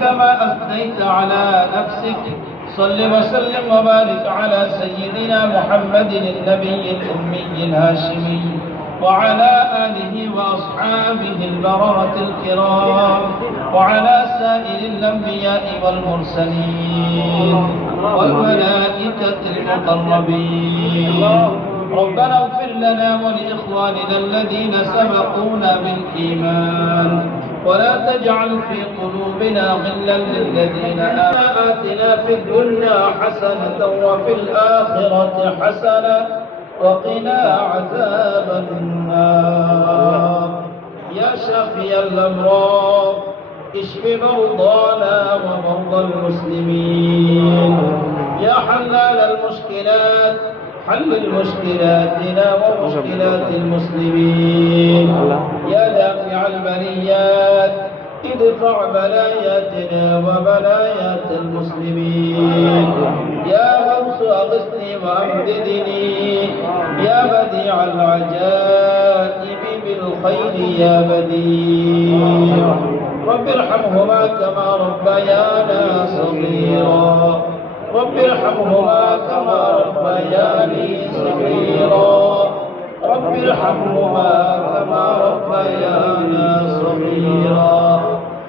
كما أثنيت على نفسك صل وسلم وبارك على سيدنا محمد النبي الأمي الهاشمي وعلى آله وأصحابه البررة الكرام وعلى سائر الأنبياء والمرسلين والملائكة المقربين. ربنا اغفر لنا ولإخواننا الذين سبقونا بالإيمان ولا تجعل في قلوبنا غلا للذين آمنوا. آتنا في الدنيا حسنة وفي الآخرة حسنة وقنا عذاب النار. يا شافي الأمراض اشف مرضانا ومرضى المسلمين. يا حلال المشكلات حل مشكلاتنا ومشكلات المسلمين. يا دافع البليات ادفع بلاياتنا وبلايات المسلمين. يا غوث اغثني وامددني يا بديع العجائب بالخير يا بديع. رب ارحمهما كما ربيانا صغيرا. رب ارحمهما كما ربياني صغيرا. رب ارحمهما كما ربيانا صغيرا.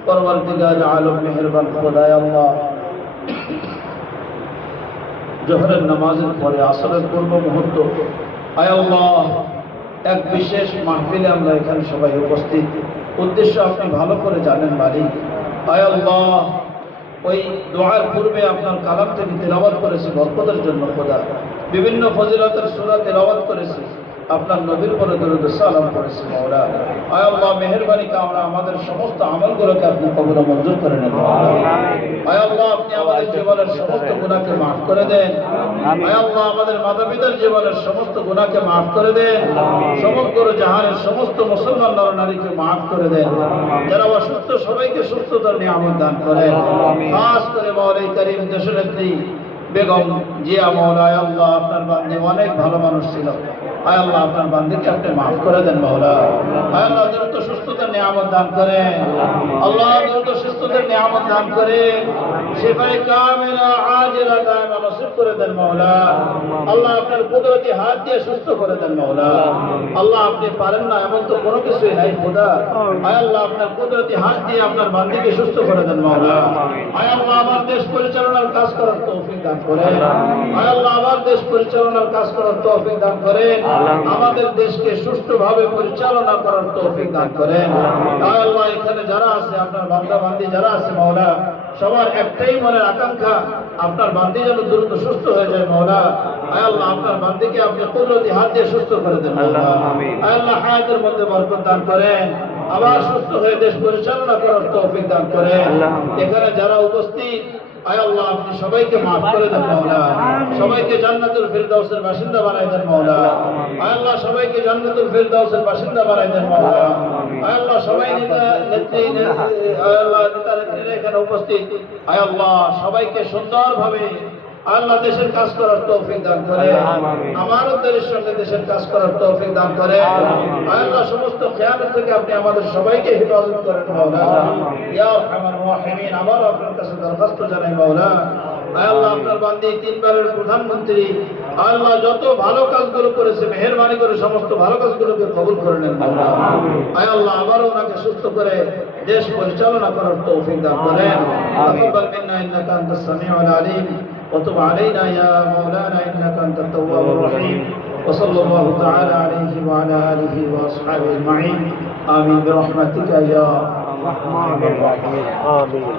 পরবর্তীকার আলম মেহেরবান খোদায় আল্লাহ, জোহরের নামাজের পরে আসরের পূর্ব মুহূর্ত আয় আল্লাহ এক বিশেষ মাহফিলে আমরা এখানে সবাই উপস্থিত। উদ্দেশ্য আপনি ভালো করে জানেন মালিক। আয় আল্লাহ ওই দোয়ার পূর্বে আপনার কালাম থেকে তেলাওয়াত করেছি বরকতের জন্য খোদা। বিভিন্ন ফজিলতের সূরা তেলাওয়াত করেছি, আপনার নবীর পরে দরুদ সালাম করেছি মাওলা। আয় আল্লাহ মেহেরবানি করে আমরা আমাদের সমস্ত আমলগুলোকে আপনি কবুল মঞ্জুর করে নেন। আয় আল্লাহ আপনি আমাদের জীবনের সমস্ত গুনাহকে মাফ করে দেন। আয় আল্লাহ আমাদের মাতা পিতার জীবনের সমস্ত গুনাহকে মাফ করে দেন। সমগ্র জাহানের সমস্ত মুসলমান নর নারীকে মাফ করে দেন। যারা অসুস্থ সবাইকে সুস্থতার নিয়ামত দান করেন। খাস করে মাওলাই করিম দেশনেত্রী বেগম জিয়া মাওলা, আয় আল্লাহ আপনার বান্দী অনেক ভালো মানুষ ছিল। আয় আল্লাহ আপনার বান্দীকে আপনি মাফ করে দেন মাওলা। আয় আল্লাহ দ্রুত সুস্থতার নিয়ামত দান করেন। আল্লাহ দ্রুত সুস্থতার নিয়ামত দান করেন। শিফায়ে কামিলা আজিলা দায়মা নসিব করে দেন মাওলা। আল্লাহ আপনার কুদরতি হাত দিয়ে সুস্থ করে দেন মাওলা। আল্লাহ আপনি পারেন না এমন তো কোনো কিছুই নাই খোদা। আয় আল্লাহ আপনার কুদরতি হাত দিয়ে আপনার বান্দীকে সুস্থ করে দেন মাওলা। আয় আল্লাহ আমার দেশ পরিচালনার কাজ করার তৌফিক দান করেন। আয় আল্লাহ আমার দেশ পরিচালনার কাজ করার তৌফিক দান করেন। আমাদের দেশকে সুষ্ঠুভাবে পরিচালনা করার তৌফিক দান করেন। আয় আল্লাহ এখানে যারা আছে আপনার বান্দা বান্দী যারা আছে মাওলা, সবার একটাই মনের আকাঙ্ক্ষা আপনার বান্দী যেন দ্রুত সুস্থ হয়ে যায় মাওলা। আয় আল্লাহ আপনার বান্দীকে আপনি কুদরতি হাত দিয়ে সুস্থ করে দেন মাওলা। আয় আল্লাহ হায়াতের মধ্যে বরকত দান করেন। আবার সুস্থ হয়ে দেশ পরিচালনা করার তৌফিক দান করেন। এখানে যারা উপস্থিত আয় আল্লাহ আপনি সবাইকে মাফ করে দেন মাওলা। সবাইকে জান্নাতুল ফিরদাউসের বাসিন্দা বানাই দেন মাওলা। আয় আল্লাহ সবাইকে জান্নাতুল ফিরদাউসের বাসিন্দা বানাই দেন মাওলা। আয় আল্লাহ সবাই নেত্রী আয় আল্লাহ নেতা নেত্রীরা এখানে উপস্থিত আয় আল্লাহ সবাইকে সুন্দরভাবে আল্লাহ দেশের কাজ করার তৌফিক দান করে। আমানতের সঙ্গে দেশের কাজ করার তৌফিক দান করে। আল্লাহ সমস্ত খেয়ানত থেকে আপনি আমাদের সবাইকে হেফাজত করেন মাওলা। ইয়া আরহামার রাহিমিন, আবার আপনার কাছে দরখাস্ত জানাই মাওলা। আয় আল্লাহ আপনার বান্দী তিনবারের প্রধানমন্ত্রী আল্লাহ যত ভালো কাজগুলো করেছে মেহেরবানি করে সমস্ত ভালো কাজগুলোকে কবুল করে নেন মাওলা। আয় আল্লাহ আবারও ওনাকে সুস্থ করে দেশ পরিচালনা করার তৌফিক দান করেন। তাকাব্বাল মিন্না ইন্নাকা আনতাস সামিউল আলিম وتب علينا يا مولانا إنك أنت التواب الرحيم. وصلى الله تعالى عليه وعلى آله وأصحابه أجمعين. آمين برحمتك يا الرحمن الرحيم. آمين.